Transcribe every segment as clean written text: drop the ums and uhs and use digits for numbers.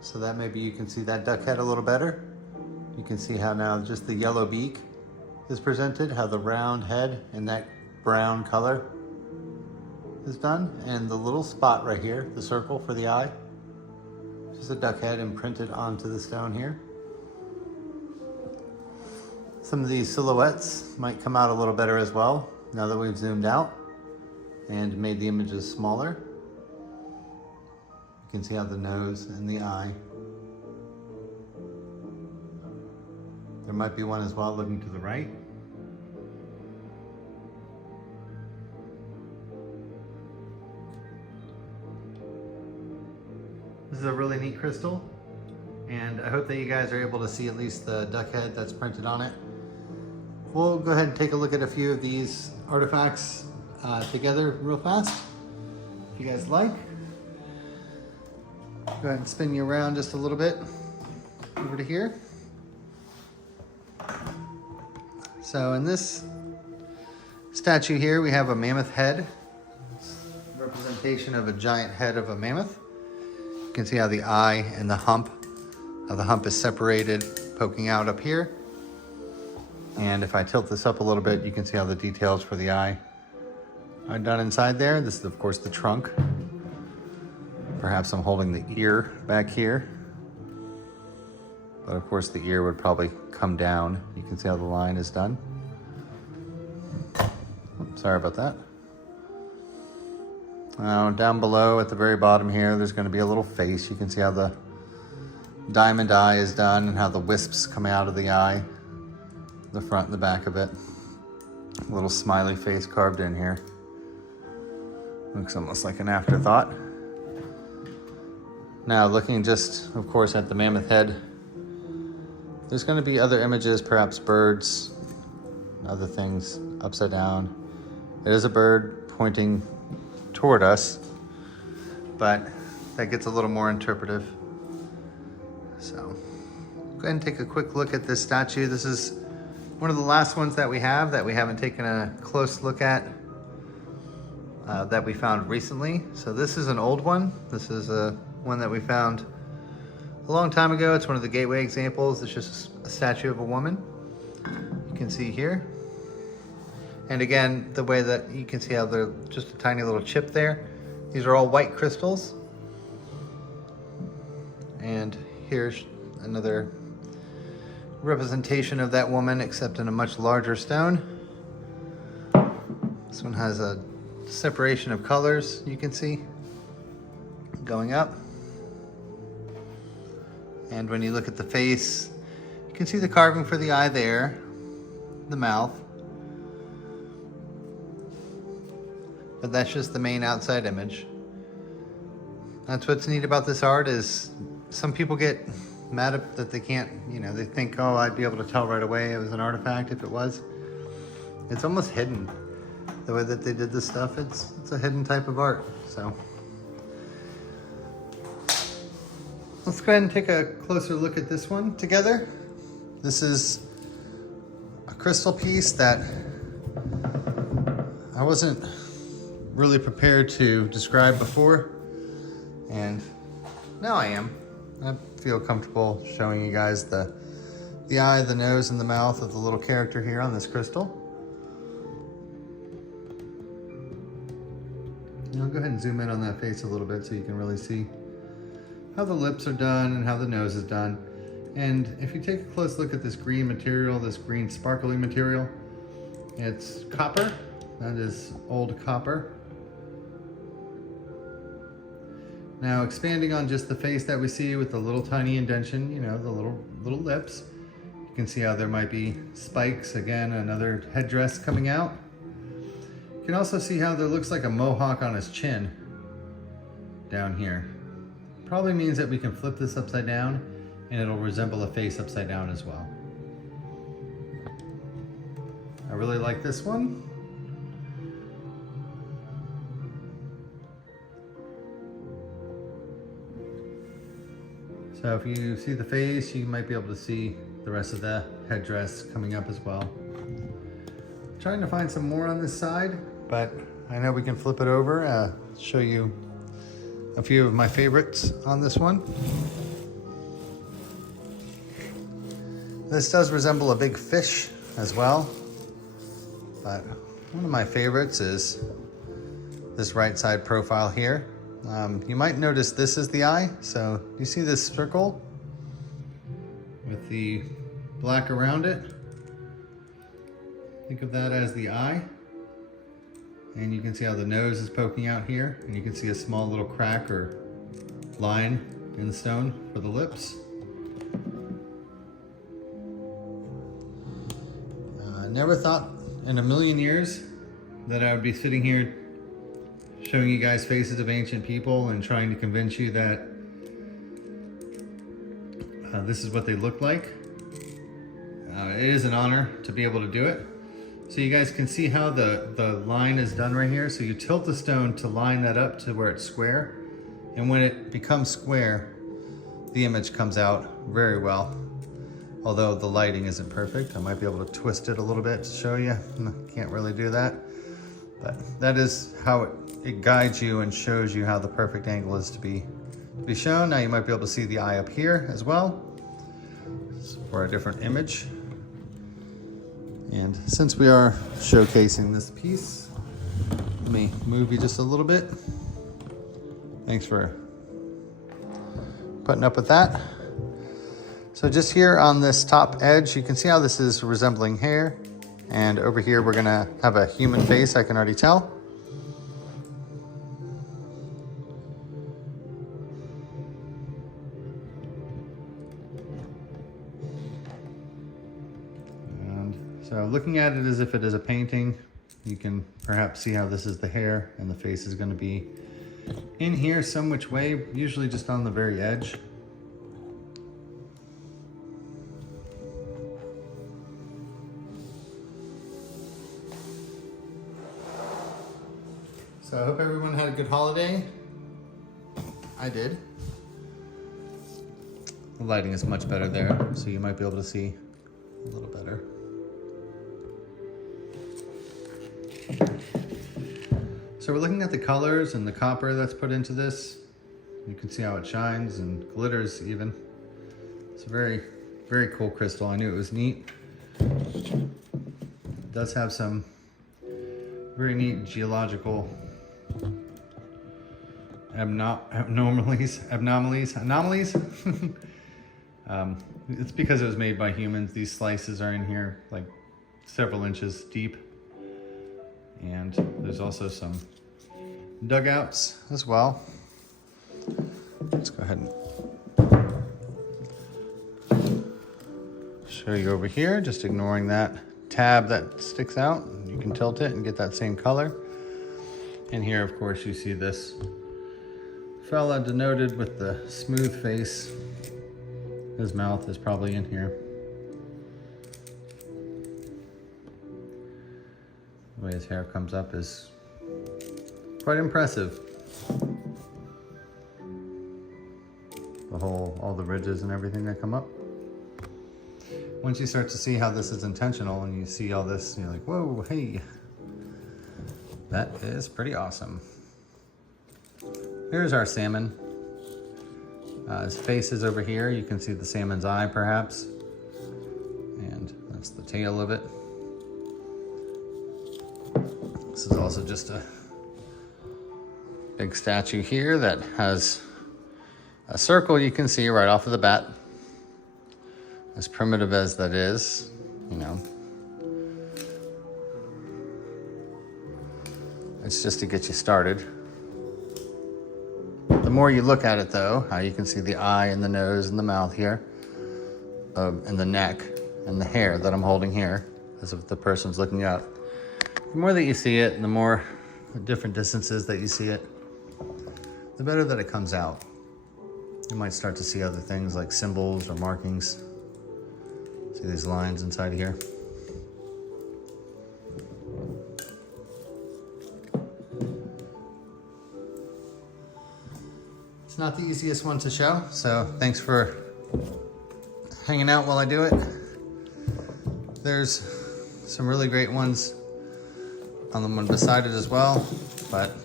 so that maybe you can see that duck head a little better. You can see how now just the yellow beak is presented, how the round head and that brown color is done, and the little spot right here, the circle for the eye, just a duck head imprinted onto the stone here. Some of these silhouettes might come out a little better as well now that we've zoomed out and made the images smaller. You can see how the nose and the eye. There might be one as well looking to the right. This is a really neat crystal, and I hope that you guys are able to see at least the duck head that's printed on it. We'll go ahead and take a look at a few of these artifacts together real fast, if you guys like. Go ahead and spin you around just a little bit over to here. So in this statue here, we have a mammoth head, representation of a giant head of a mammoth. You can see how the eye and the hump, how the hump is separated, poking out up here. And if I tilt this up a little bit, you can see how the details for the eye are done inside there. This is of course the trunk. Perhaps I'm holding the ear back here. But of course the ear would probably come down. You can see how the line is done. Oops, sorry about that. Now down below at the very bottom here, there's going to be a little face. You can see how the diamond eye is done and how the wisps come out of the eye, the front and the back of it. A little smiley face carved in here. Looks almost like an afterthought. Now looking just, of course, at the mammoth head, there's going to be other images, perhaps birds, other things upside down. It is a bird pointing toward us, but that gets a little more interpretive. So go ahead and take a quick look at this statue. This is one of the last ones that we haven't taken a close look at, that we found recently. So this is an old one. This is one that we found a long time ago. It's one of the gateway examples. It's just a statue of a woman. You can see here. And again, the way that you can see how there's just a tiny little chip there. These are all white crystals. And here's another representation of that woman, except in a much larger stone. This one has a separation of colors, you can see, going up. And when you look at the face, you can see the carving for the eye there, the mouth. But that's just the main outside image. That's what's neat about this art, is some people get mad at that they can't, they think, oh, I'd be able to tell right away it was an artifact if it was. It's almost hidden. The way that they did this stuff, it's a hidden type of art. So let's go ahead and take a closer look at this one together. This is a crystal piece that I wasn't really prepared to describe before, and now I am. I feel comfortable showing you guys the eye, the nose, and the mouth of the little character here on this crystal. And I'll go ahead and zoom in on that face a little bit so you can really see how the lips are done and how the nose is done. And if you take a close look at this green material, this green sparkly material, it's copper. That is old copper. Now expanding on just the face that we see with the little tiny indentation, the little lips, you can see how there might be spikes, again, another headdress coming out. You can also see how there looks like a mohawk on his chin down here. Probably means that we can flip this upside down and it'll resemble a face upside down as well. I really like this one. So if you see the face, you might be able to see the rest of the headdress coming up as well. I'm trying to find some more on this side, but I know we can flip it over, show you a few of my favorites on this one. This does resemble a big fish as well, but one of my favorites is this right side profile here. You might notice this is the eye. So you see this circle with the black around it? Think of that as the eye. And you can see how the nose is poking out here, and you can see a small little crack or line in the stone for the lips. Never thought in a million years that I would be sitting here showing you guys faces of ancient people and trying to convince you that this is what they look like. It is an honor to be able to do it. So you guys can see how the line is done right here. So you tilt the stone to line that up to where it's square. And when it becomes square, the image comes out very well. Although the lighting isn't perfect, I might be able to twist it a little bit to show you. Can't really do that. But that is how it guides you and shows you how the perfect angle is to be shown. Now you might be able to see the eye up here as well for a different image. And since we are showcasing this piece, let me move you just a little bit. Thanks for putting up with that. So just here on this top edge, you can see how this is resembling hair. And over here, we're gonna have a human face, I can already tell. So looking at it as if it is a painting, you can perhaps see how this is the hair and the face is going to be in here some which way, usually just on the very edge. So I hope everyone had a good holiday. I did. The lighting is much better there, so you might be able to see a little better. So we're looking at the colors and the copper that's put into this. You can see how it shines and glitters even. It's a very, very cool crystal. I knew it was neat. It does have some very neat geological anomalies. It's because it was made by humans. These slices are in here like several inches deep. And there's also some dugouts as well. Let's go ahead and show you over here, just ignoring that tab that sticks out. You can tilt it and get that same color. And here, of course, you see this fella denoted with the smooth face. His mouth is probably in here. The way his hair comes up is quite impressive. All the ridges and everything that come up. Once you start to see how this is intentional and you see all this, you're like, whoa, hey, that is pretty awesome. Here's our salmon. His face is over here. You can see the salmon's eye perhaps. And that's the tail of it. This is also just a big statue here that has a circle you can see right off of the bat. As primitive as that is, you know. It's just to get you started. The more you look at it though, how you can see the eye and the nose and the mouth here, and the neck and the hair that I'm holding here, as if the person's looking out. The more that you see it, and the more different distances that you see it, the better that it comes out. You might start to see other things like symbols or markings. See these lines inside here? It's not the easiest one to show, so thanks for hanging out while I do it. There's some really great ones on the one beside it as well, but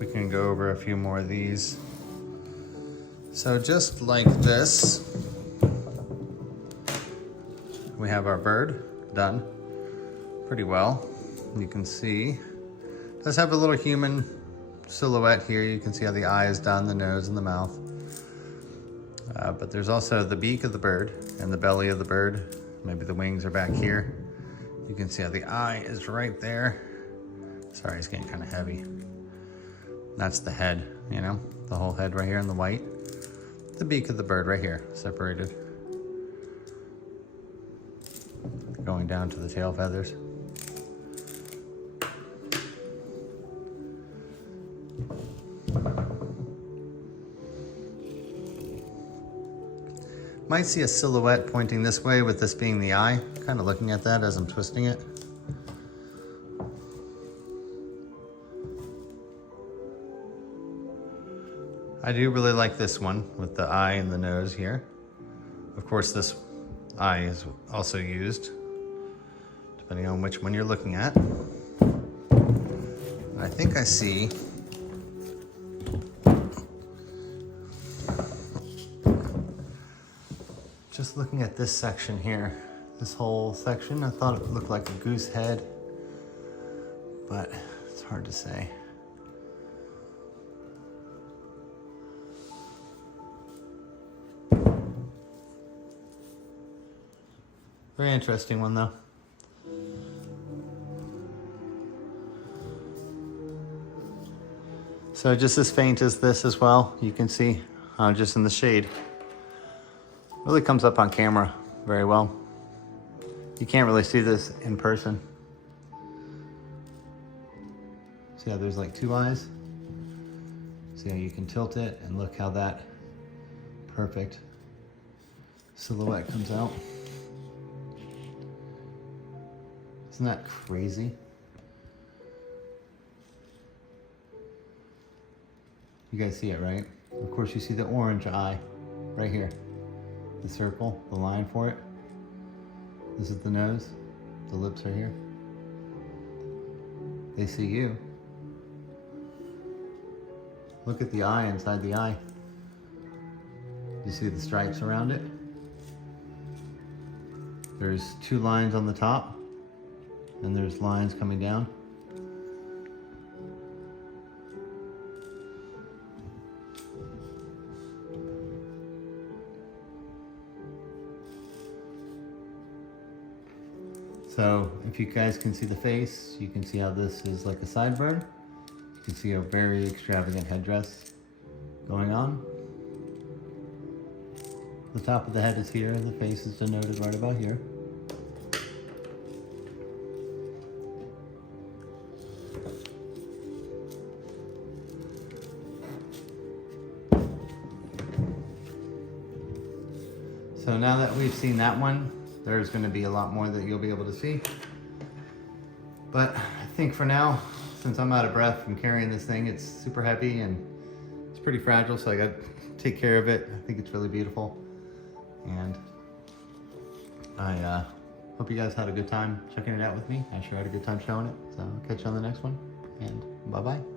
we can go over a few more of these. So just like this, we have our bird done pretty well. You can see, it does have a little human silhouette here. You can see how the eye is done, the nose and the mouth. But there's also the beak of the bird and the belly of the bird. Maybe the wings are back here. You can see how the eye is right there. Sorry, it's getting kind of heavy. That's the head, you know, the whole head right here in the white. The beak of the bird right here, separated. Going down to the tail feathers. Might see a silhouette pointing this way with this being the eye. Kind of looking at that as I'm twisting it. I do really like this one with the eye and the nose here. Of course, this eye is also used, depending on which one you're looking at. I think I see just looking at this section here, this whole section, I thought it looked like a goose head, but it's hard to say. Very interesting one though. So just as faint as this as well, you can see just in the shade. Really comes up on camera very well. You can't really see this in person. See how there's like two eyes? See how you can tilt it and look how that perfect silhouette comes out. Isn't that crazy? You guys see it, right? Of course you see the orange eye right here. The circle, the line for it. This is the nose. The lips are here. They see you. Look at the eye inside the eye. You see the stripes around it? There's two lines on the top. And there's lines coming down. So if you guys can see the face, you can see how this is like a sideburn. You can see a very extravagant headdress going on. The top of the head is here, the face is denoted right about here. So now that we've seen that one, there's going to be a lot more that you'll be able to see. But I think for now, since I'm out of breath from carrying this thing, it's super heavy and it's pretty fragile, so I got to take care of it. I think it's really beautiful. And I hope you guys had a good time checking it out with me. I sure had a good time showing it. So I'll catch you on the next one, and bye-bye.